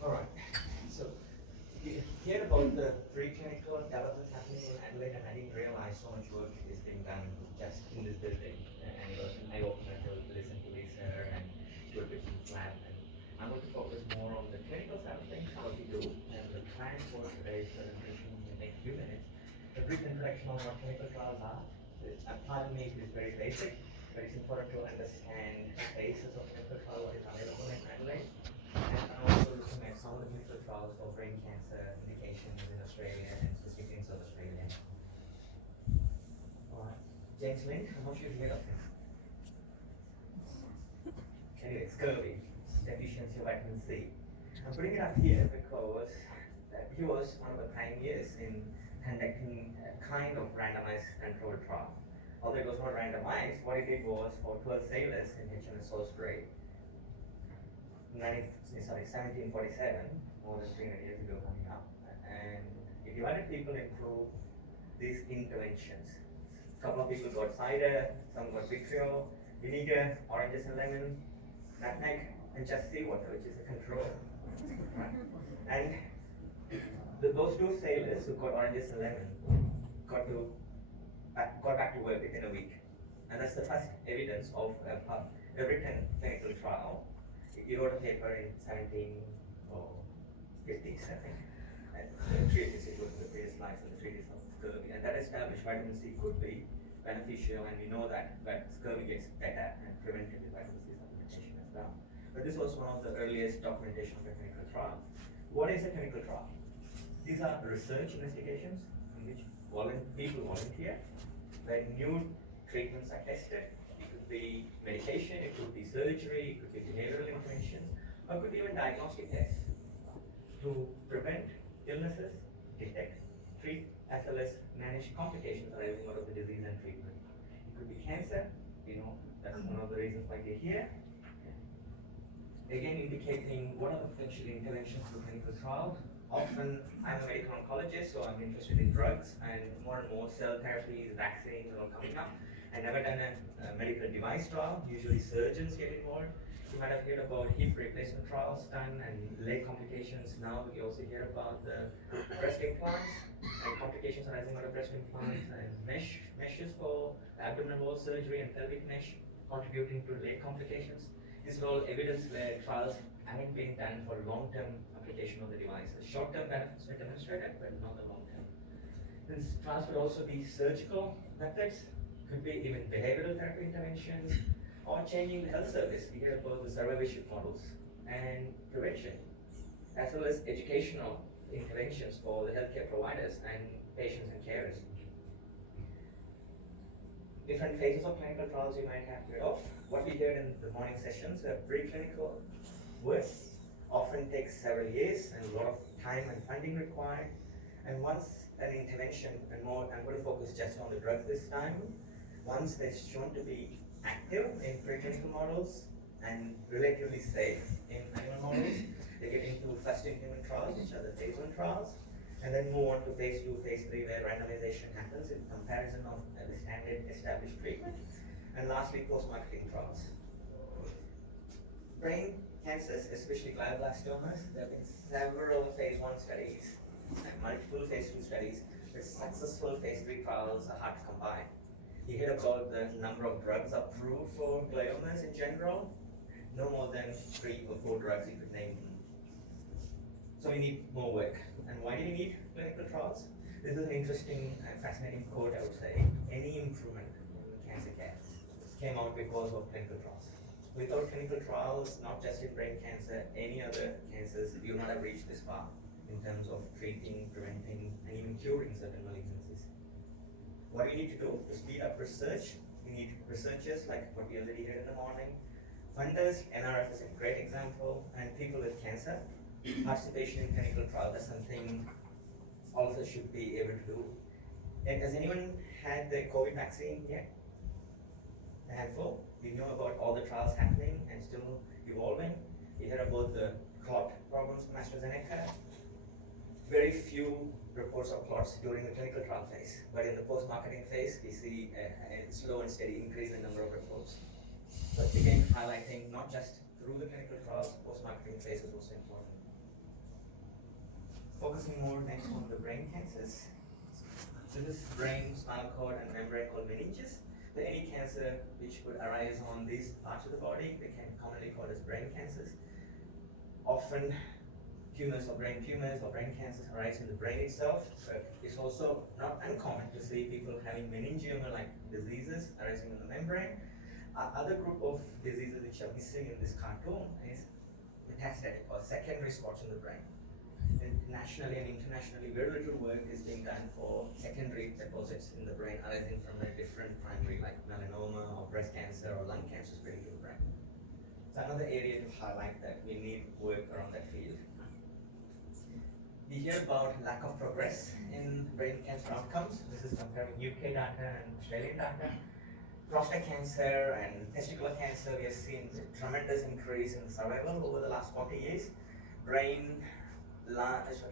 All right. So you heard about the preclinical development happening in Adelaide, and I didn't realize so much work is being done just in this building. And it was an eye opener to listen to this and do a bit in this lab. And I'm going to focus more on the clinical side of things, what we do, and the plan for today's presentation in the next few minutes. A brief introduction on what clinical trials are. Pardon me if it's very basic, but it's important to understand the basis of clinical trial, what is available in Adelaide. And I'm also looking at some of the clinical trials for brain cancer indications in Australia and specifically in South Australia. Alright. James Link, I'm not sure if you heard of him. Anyway, scurvy, deficiency of vitamin C. I'm putting it up here because he was one of the pioneers in conducting a kind of randomized controlled trial. Although it was not randomized, what he did was for 12 sailors in HMS Osprey, 1747, more than 300 years ago coming up, and he divided people into these interventions. A couple of people got cider, some got vitriol, vinegar, oranges and lemon, nutmeg, and just seawater, which is a control. Right? And those two sailors who got oranges and lemon got back to work within a week. And that's the first evidence of a written clinical trial. He wrote a paper in 1750s, I think, and the treatise, it was the previous slides of the treatise of scurvy, and that established vitamin C could be beneficial, and we know that scurvy gets better and prevented with vitamin C supplementation as well. But this was one of the earliest documentation of a clinical trial. What is a clinical trial? These are research investigations in which people volunteer, where new treatments are tested. It could be medication, it could be surgery, it could be behavioral interventions, or it could be even diagnostic tests to prevent illnesses, detect, treat, as well as manage complications arising out of the disease and treatment. It could be cancer, that's one of the reasons why we're here. Again, indicating what are the potential interventions for clinical trials. Often, I'm a medical oncologist, so I'm interested in drugs, and more cell therapies, vaccines are all coming up. I've never done a medical device trial. Usually surgeons get involved. You might have heard about hip replacement trials done and leg complications. Now we also hear about the breast implants and complications arising out of breast implants and meshes for abdominal wall surgery and pelvic mesh contributing to leg complications. These are all evidence where trials haven't been done for long-term application of the device. The short-term benefits were demonstrated, but not the long-term. These trials could also be surgical methods, could be even behavioral therapy interventions, or changing the health service. We hear about the survivorship models and prevention, as well as educational interventions for the healthcare providers and patients and carers. Different phases of clinical trials you might have heard of. What we heard in the morning sessions, preclinical work often takes several years and a lot of time and funding required. And once an intervention, and more, I'm going to focus just on the drugs this time, once they're shown to be active in preclinical models and relatively safe in animal models, they get into first-in-human trials, which are the phase 1 trials, and then move on to phase 2, phase 3, where randomization happens in comparison of the standard established treatment, and lastly, post-marketing trials. Brain cancers, especially glioblastomas, there have been several phase 1 studies and multiple phase 2 studies, with successful phase 3 trials are hard to combine. You hear about the number of drugs approved for gliomas in general, no more than 3 or 4 drugs you could name. So we need more work. And why do we need clinical trials? This is an interesting and fascinating quote, I would say. Any improvement in cancer care came out because of clinical trials. Without clinical trials, not just in brain cancer, any other cancers, you would not have reached this far in terms of treating, preventing, and even curing certain malignancies. What do we need to do to speed up research? We need researchers like what we already heard in the morning, funders, NRF is a great example, and people with cancer. Participation in clinical trials is something all of us should be able to do. And has anyone had the COVID vaccine yet? A handful. We know about all the trials happening and still evolving. We heard about the clot problems from AstraZeneca. Very few reports of clots during the clinical trial phase, but in the post-marketing phase, we see a slow and steady increase in the number of reports. But again, highlighting not just through the clinical trials, post-marketing phase is also important. focusing more next on the brain cancers. So this is brain, spinal cord, and membrane called meninges. So any cancer which could arise on these parts of the body, they can commonly called as brain cancers. Often tumors or brain cancers arise in the brain itself, but it's also not uncommon to see people having meningioma-like diseases arising in the membrane. Other group of diseases which are missing in this cartoon is metastatic or secondary spots in the brain. And nationally and internationally, very little work is being done for secondary deposits in the brain arising from a different primary, like melanoma or breast cancer or lung cancer spreading to the brain. So another area to highlight that we need work around that field. We hear about lack of progress in brain cancer outcomes. This is comparing UK data and Australian data. Prostate cancer and testicular cancer, we have seen a tremendous increase in survival over the last 40 years. Brain,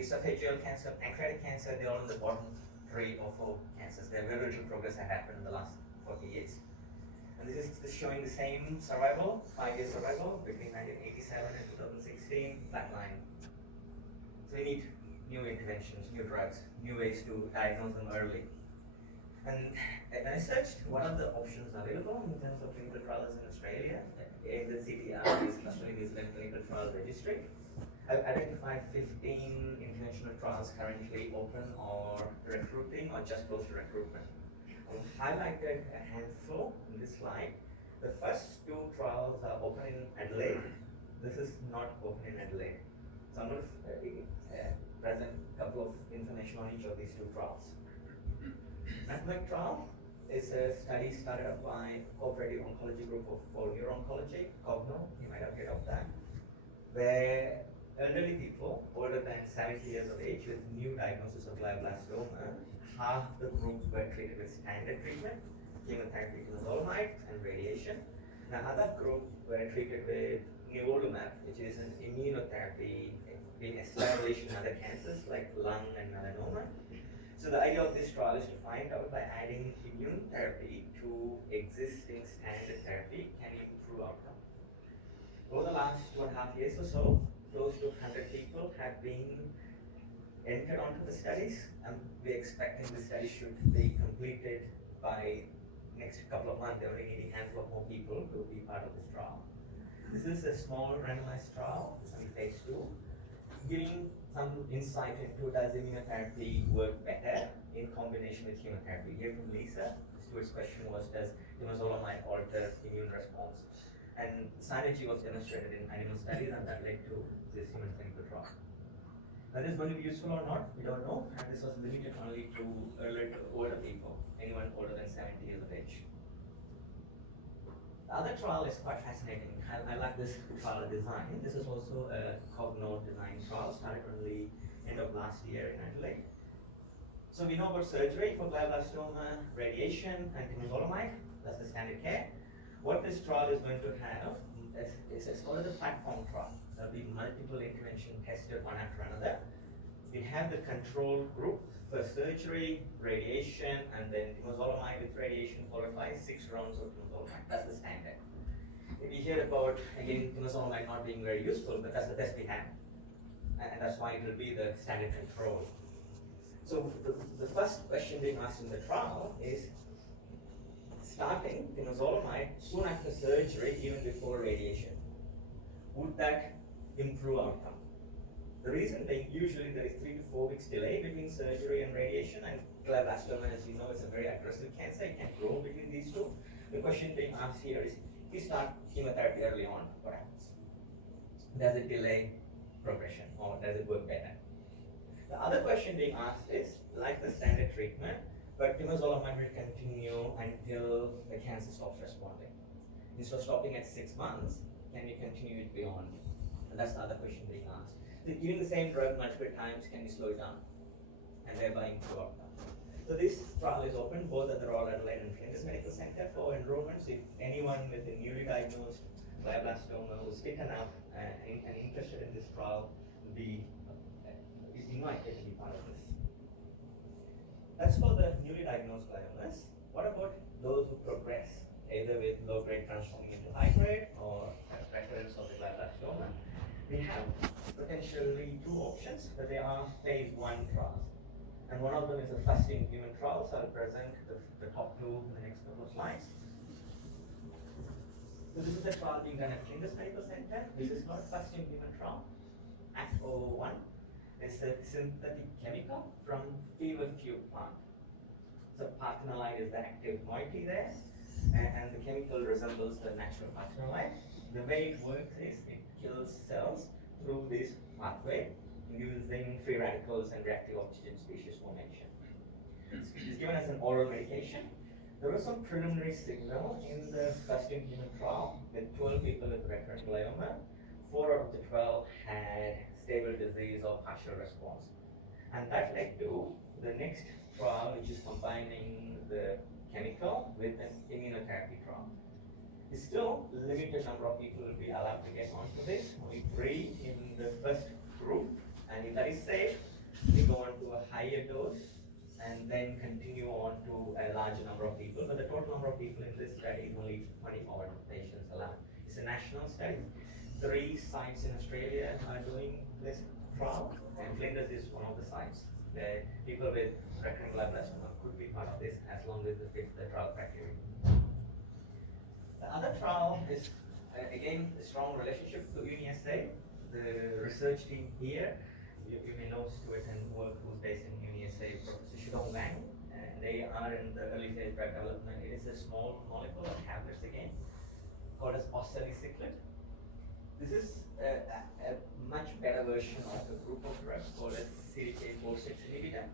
esophageal cancer, pancreatic cancer, they're all in the bottom 3 or 4 cancers. There very little progress has happened in the last 40 years. And this is showing the same survival, 5-year survival between 1987 and 2016, flat line. So we need new interventions, new drugs, new ways to diagnose them early. And when I searched what are the options available in terms of clinical trials in Australia, in the CTR, is Australian New Zealand Clinical Trial Registry, I've identified 15 international trials currently open or recruiting or just close to recruitment. I've highlighted a handful in this slide. The first 2 trials are open in Adelaide. This is not open in Adelaide. So I'm going to present a couple of information on each of these 2 trials. Mathematic trial is a study started up by Cooperative Oncology Group for Neuro-Oncology, COGNO, you might have heard of that, where elderly people older than 70 years of age with new diagnosis of glioblastoma, half the groups were treated with standard treatment, chemotherapy, temozolomide, and radiation. Another group were treated with nivolumab, which is an immunotherapy being established in other cancers like lung and melanoma. So the idea of this trial is to find out by adding immune therapy to existing standard therapy can improve outcome. Over the last 2.5 years or so, close to 100 people have been entered onto the studies, and we're expecting the study should be completed by next couple of months. They're only needing a handful of more people to be part of this trial. This is a small randomized trial, it's only phase 2, giving some insight into does immunotherapy work better in combination with chemotherapy. Here from Lisa, Stuart's question was, does temozolomide alter immune response? And synergy was demonstrated in animal studies, and that led to this human clinical trial. Whether it's going to be useful or not, we don't know, and this was limited only to older people, anyone older than 70 years of age. The other trial is quite fascinating. I like this trial design. This is also a COGNO design trial, started only end of last year in Adelaide. So we know about surgery for glioblastoma, radiation, and temozolomide. That's the standard care. What this trial is going to have is called a platform trial. There'll be multiple interventions tested one after another. We have the control group for surgery, radiation, and then temozolomide with radiation, followed by 6 rounds of temozolomide. That's the standard. We hear about, again, temozolomide not being very useful, but that's the best we have. And that's why it will be the standard control. So the first question being asked in the trial is, starting temozolomide soon after surgery, even before radiation, would that improve outcome? The reason being, usually there is 3 to 4 weeks delay between surgery and radiation, and glioblastoma, as you know, is a very aggressive cancer. It can grow between these 2. The question being asked here is, if you start chemotherapy early on, what happens? Does it delay progression, or does it work better? The other question being asked is, like the standard treatment, but temozolomide will continue until the cancer stops responding. Instead of stopping at 6 months, can you continue it beyond? And that's the other question being asked. So giving the same drug multiple times, can you slow it down? And thereby improve outcome. So this trial is open both at the Royal Adelaide and Flinders Medical Centre for enrollment. So if anyone with a newly diagnosed glioblastoma who's fit enough and interested in this trial, be invited to be part of this. That's for the newly diagnosed gliomas. What about those who progress, either with low grade transforming into high grade or recurrence of the glioblastoma? We have potentially two options, but they are phase 1 trials. And one of them is a first in human trial, so I'll present the top two in the next couple of slides. So this is a trial being done at Flinders Medical Center. This is not first in human trial. Act 001 is a synthetic chemical from feverfew plant. So parthenolide is the active moiety there, and the chemical resembles the natural parthenolide. The way it works is it kills cells through this pathway using free radicals and reactive oxygen species formation. It's given as an oral medication. There was some preliminary signal in the first in human trial with 12 people with recurrent glioma. 4 out of the 12 had stable disease or partial response. And that led to the next trial, which is combining the chemical with an immunotherapy trial. It's still limited number of people will be allowed to get onto this, only 3 in the first group. And if that is safe, they go on to a higher dose and then continue on to a larger number of people. But the total number of people in this study is only 24 patients allowed. It's a national study. 3 sites in Australia are doing this trial, and Flinders is one of the sites. The people with recurrent glioblastoma could be part of this as long as they fit the trial criteria. The other trial is, again, a strong relationship to UniSA. The research team here, you may know Stuart and work who's based in UniSA, Professor Shidong Wang. They are in the early phase drug development. It is a small molecule of tablets again, called as oxalicycline. This is a much better version of a group of drugs called as CDK4/6 inhibitor.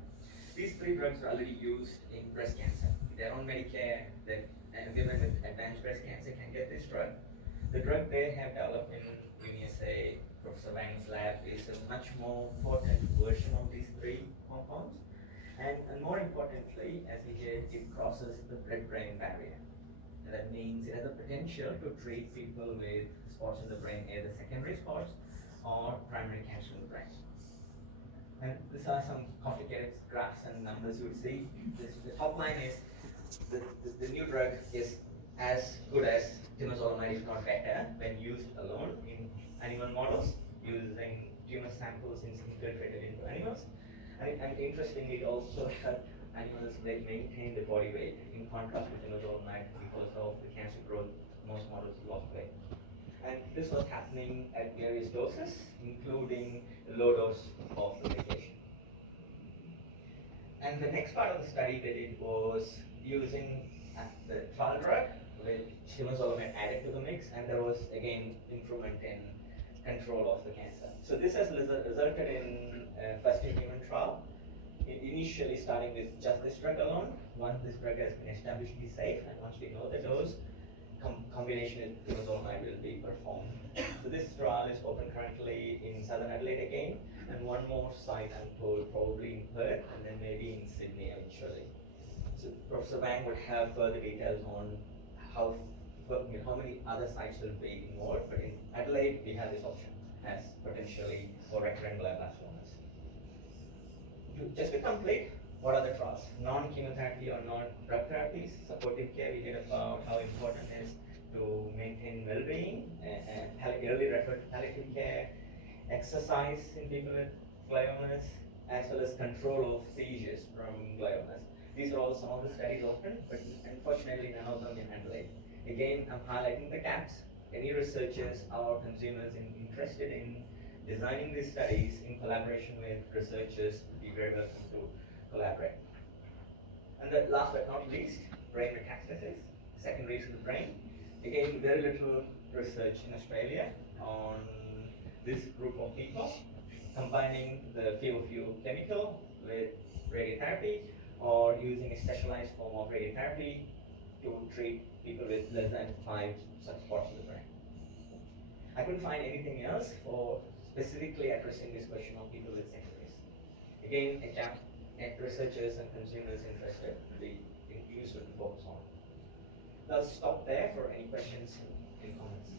These 3 drugs are already used in breast cancer. They're on Medicare, and women with advanced breast cancer can get this drug. The drug they have developed in UniSA, Professor Wang's lab, is a much more potent version of these 3 compounds. And more importantly, as we hear, it crosses the blood-brain barrier. And that means it has a potential to treat people with spots in the brain, either secondary spots or primary cancer in the brain. And these are some complicated graphs and numbers you would see. The top line is the new drug is as good as temozolomide, if not better, when used alone in animal models using tumor samples infiltrated into animals. And interestingly, it also helped animals that maintain the body weight, in contrast with temozolomide, because of the cancer growth, most models lost weight. And this was happening at various doses, including low dose of the medication. And the next part of the study they did was using the trial drug with temozolomide added to the mix, and there was again improvement in control of the cancer. So this has resulted in first in human trial, initially starting with just this drug alone. Once this drug has been established to be safe, and once we know the dose, combination with temozolomide will be performed. So this trial is open currently in Southern Adelaide again, and one more site I'm told probably in Perth, and then maybe in Sydney eventually. So Professor Wang would have further details on how many other sites will be involved, but in Adelaide we have this option as potentially for recurrent glioblastomas. Just to complete, what are the trials? Non-chemotherapy or non-drug therapies, supportive care. We heard about how important it is to maintain well-being, and early referred to palliative care, exercise in people with gliomas, as well as control of seizures from gliomas. These are all some of the studies open, but unfortunately none of them in Adelaide. Again, I'm highlighting the gaps. Any researchers or consumers interested in designing these studies in collaboration with researchers would be very welcome to collaborate. And the last but not least, brain metastasis, secondaries to the brain. Again, very little research in Australia on this group of people, combining the feverfew chemical with radiotherapy, or using a specialized form of radiotherapy to treat people with less than 5 such spots in the brain. I couldn't find anything else for specifically addressing this question of people with secondaries. Again, a gap that researchers and consumers interested would be useful to focus on. I'll stop there for any questions and comments.